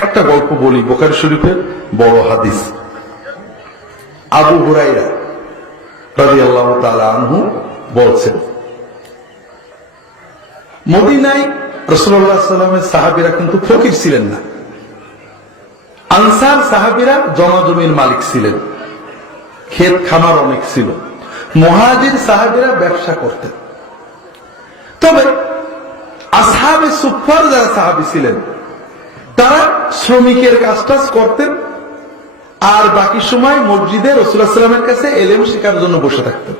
একটা গল্প বলি বোকারি শরীফের বড় হাদিস। আবু হুরাইরা রাজি আল্লাহ আনহু বলছেন, মদিনায় রসুল্লাহ সাল্লামের সাহাবিরা কিন্তু ফকির ছিলেন না। আনসার সাহাবিরা জমাজমির মালিক ছিলেন, ক্ষেত খামার অনেক ছিল। মহাজির সাহাবিরা ব্যবসা করতেন। তবে আসহাবে সুফার যারা সাহাবি ছিলেন তারা শ্রমিকের কাজ টাজ করতেন, আর বাকি সময় মসজিদে রসুলামের কাছে এলেম শেখার জন্য বসে থাকতেন।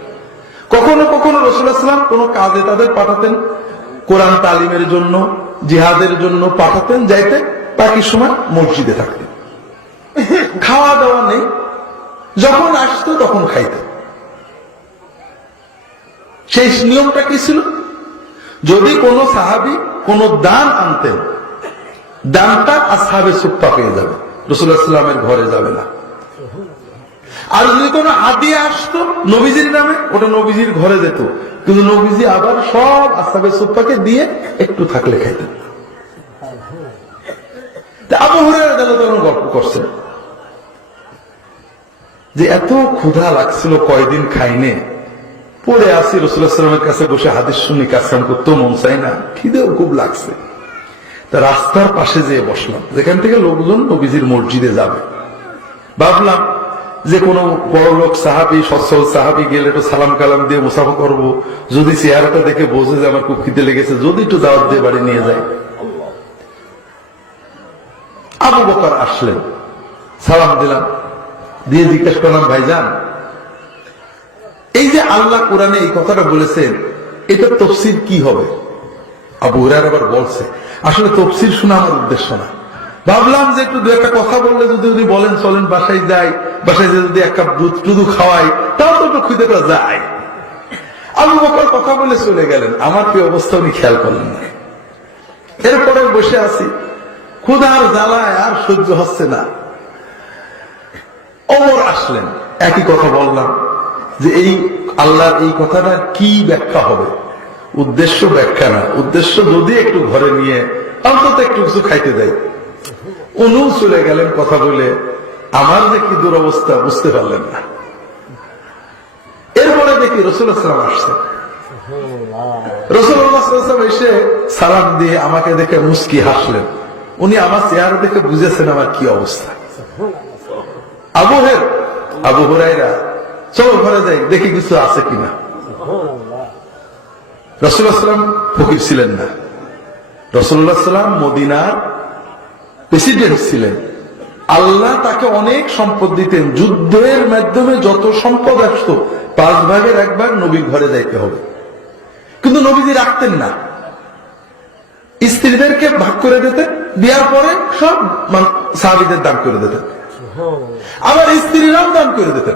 কখনো কখনো রসুলাম কোনো কাজে তাদের পাঠাতেন, কোরআন তালিমের জন্য, জিহাদের জন্য পাঠাতেন, যাইতে বাকি সময় মসজিদে থাকতেন। খাওয়া দাওয়া নেই, যখন আসতো তখন খাইতেন। সেই নিয়মটা কি ছিল? যদি কোনো সাহাবি কোন দান আনতেন দানটা আসহাবে সুপ্পা পেয়ে যাবে। রসুল্লাহামের ঘরে যাবে না। আর যদি কোনো হাদিয়া আসতো, নবীজির নামে, ওটা নবীজির ঘরে যেত। কিন্তু নবীজি আবার সব আসহাবে সুপ্পাকে দিয়ে একটু থাকলে খাইতেন আবু হুরায়রা গল্প করছেন যে এত ক্ষুধা লাগছিল কয়দিন খাইনে। পড়ে আসি রসুল্লাহামের কাছে বসে হাদিস শুনি কাছে করতে চাই না, খিদেও খুব লাগছে। তা রাস্তার পাশে যেয়ে বসলাম। যেখান থেকে লোকজন নবীজির মসজিদে যাবে। ভাবলাম যে কোনো বড় লোক, সাহাবি, সচ্ছল সাহাবি গেলে একটু সালাম কালাম দিয়ে মুসাফা করব। যদি চেহারাটা দেখে বোঝে যে আমার খুব লেগেছে, যদি একটু দাওয়াত দিয়ে বাড়ি নিয়ে যায় আবু বকর আসলেন। সালাম দিলাম। দিয়ে জিজ্ঞেস করলাম ভাই ভাইজান, এই যে আল্লাহ কোরআনে এই কথাটা বলেছেন এটা তফসিল কি হবে? আবু হুরার আবার বলছে, আসলে তফসির শোনা আমার উদ্দেশ্য না। ভাবলাম যে একটু দু একটা কথা বললে যদি যদি বলেন, চলেন বাসায় যাই, বাসায় যদি এক কাপ দুধ, টুধু খাওয়াই, তাও তো একটু খুঁজেটা যায়। আবু বকর কথা বলে চলে গেলেন। আমার কি অবস্থা উনি খেয়াল করলেন না। এরপরে বসে আছি। ক্ষুধার জ্বালায় আর সহ্য হচ্ছে না। অমর আসলেন। একই কথা বললাম যে এই আল্লাহর এই কথাটা কি ব্যাখ্যা হবে? উদ্দেশ্য ব্যাখ্যা না। উদ্দেশ্য যদি একটু ঘরে নিয়ে অন্তত একটু কিছু খাইতে দেয়। উনু চলে গেলেন, কথা বলে, আমার যে কি দুরবস্থা বুঝতে পারলেন না। এরপরে দেখি রসুলাম আসছে। রসুল্লাহাম এসে সালাম দিয়ে আমাকে দেখে মুস্কি হাসলেন। উনি আমার চেহারা দেখে বুঝেছেন আমার কি অবস্থা। আবু হের আবু হুরাইরা চলো ঘরে যাই, দেখি কিছু আছে কিনা। রসুল্লাহাম ফকির ছিলেন না। রসুল্লাহ সাল্লাম মদিনার প্রেসিডেন্ট ছিলেন। আল্লাহ তাকে অনেক সম্পদ দিতেন। যুদ্ধের মাধ্যমে যত সম্পদ আসত, পাঁচ ভাগের এক ভাগ নবীর ঘরে যাইতে হবে। কিন্তু নবীজি রাখতেন না। স্ত্রীদেরকে ভাগ করে দিতেন বিয়ার পরে সব সাহাবিদের দান করে দিতেন। আবার স্ত্রীরাও দান করে দিতেন।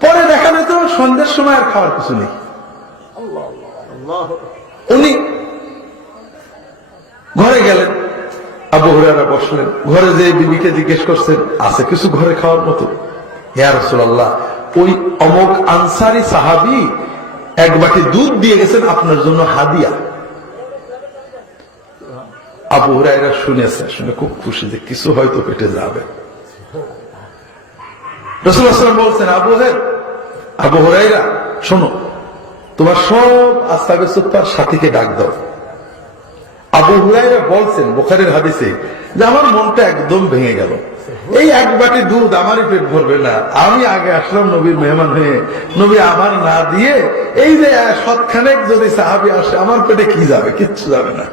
পরে দেখা যেত সন্ধ্যের সময় আর খাওয়ার কিছু নেই। উনি ঘরে গেলেন, আবু হুরারা বসলেন, ঘরে যে বিবিকে জিজ্ঞেস করছেন, আছে কিছু ঘরে খাওয়ার মতো? ইয়া রসুল্লাহ ওই অমক আনসারি সাহাবি এক বাটি দুধ দিয়ে গেছেন আপনার জন্য হাদিয়া। আবু হুরাইরা শুনেছে, শুনে খুব খুশি যে কিছু হয়তো পেটে যাবে। রসুলাম বলছেন, আবু হের আবু হরাইরা শোনো তোমার সব আস্তাবে সুত্তার সাথীকে ডাক দাও। আবু হুরাইরা বলছেন, বোখারের হাদিসে, যে আমার মনটা একদম ভেঙে গেল। এই এক বাটি দুধ আমারই পেট ভরবে না। আমি আগে আসলাম নবীর মেহমান হয়ে। নবী আমার না দিয়ে এই যে সৎখানেক যদি সাহাবি আসে, আমার পেটে কি যাবে? কিচ্ছু যাবে না।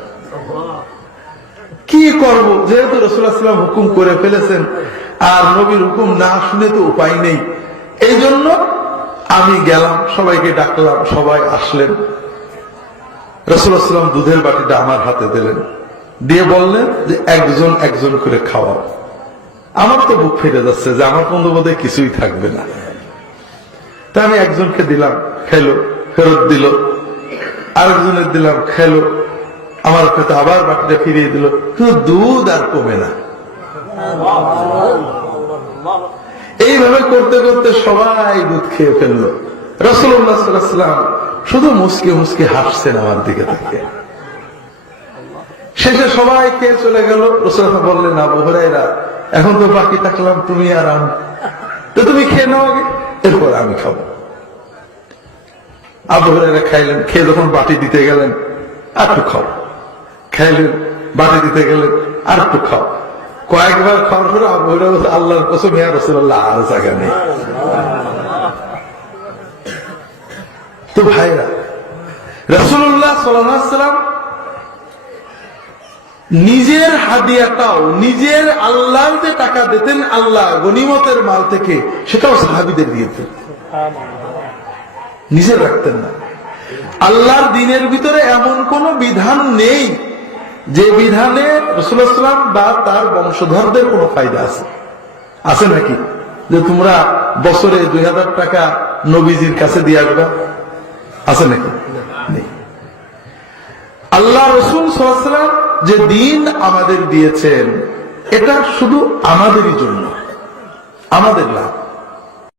কি করব? যেহেতু রসুলাম হুকুম করে ফেলেছেন, আর নবীর হুকুম না শুনে তো উপায় নেই। এই জন্য আমি গেলাম, সবাইকে ডাকলাম, সবাই আসলেন। রসুলাম দুধের বাটিটা আমার হাতে দিলেন। দিয়ে বললেন যে, একজন একজন করে খাওয়াও। আমার তো বুক ফিরে যাচ্ছে যে, আমার বন্ধু বোধহয় কিছুই থাকবে না। তা আমি একজনকে দিলাম, খেলো, ফেরত দিল। আরেকজনের দিলাম, খেলো। আমার কাছে আবার বাটিটা ফিরিয়ে দিল। কিন্তু দুধ আর কমে না। এইভাবে করতে করতে সবাই দুধ খেয়ে ফেলল। রসুল্লাহাম শুধু মুসকে মুসকে হাসছেন আমার দিকে থেকে শেষে সবাই খেয়ে চলে গেল। রসুল বললেন, আবু হরাইরা এখন তো বাকি থাকলাম তুমি আর আমি। তো তুমি খেয়ে নাও আগে, এরপর আমি খাব। আবু হরাইরা খাইলেন, খেয়ে যখন বাটি দিতে গেলেন, আর একটু খাও। খাইলেন, বাটি দিতে গেলেন, আর একটু খাও। কয়েকবার খাওয়ার পরে বলছে, আল্লাহর কসম ইয়া রসুল্লাহ আর জায়গা নেই। তো ভাইরা রসুল্লাহ সাল্লাম নিজের হাদিয়াটাও নিজের আল্লাহ যে টাকা দিতেন আল্লাহ গনিমতের মাল থেকে সেটাও সাহাবিদের দিয়েতেন নিজের রাখতেন না। আল্লাহর দিনের ভিতরে এমন কোন বিধান নেই যে বিধানে রসুলাম বা তার বংশধরদের কোনো ফায়দা আছে? আছে নাকি? যে তোমরা বছরে দুই হাজার টাকা নবীজির কাছে দিয়ে আসবা? আছে নাকি? আল্লাহ রসুল সাল্লাম যে দিন আমাদের দিয়েছেন, এটা শুধু আমাদেরই জন্য, আমাদের লাভ।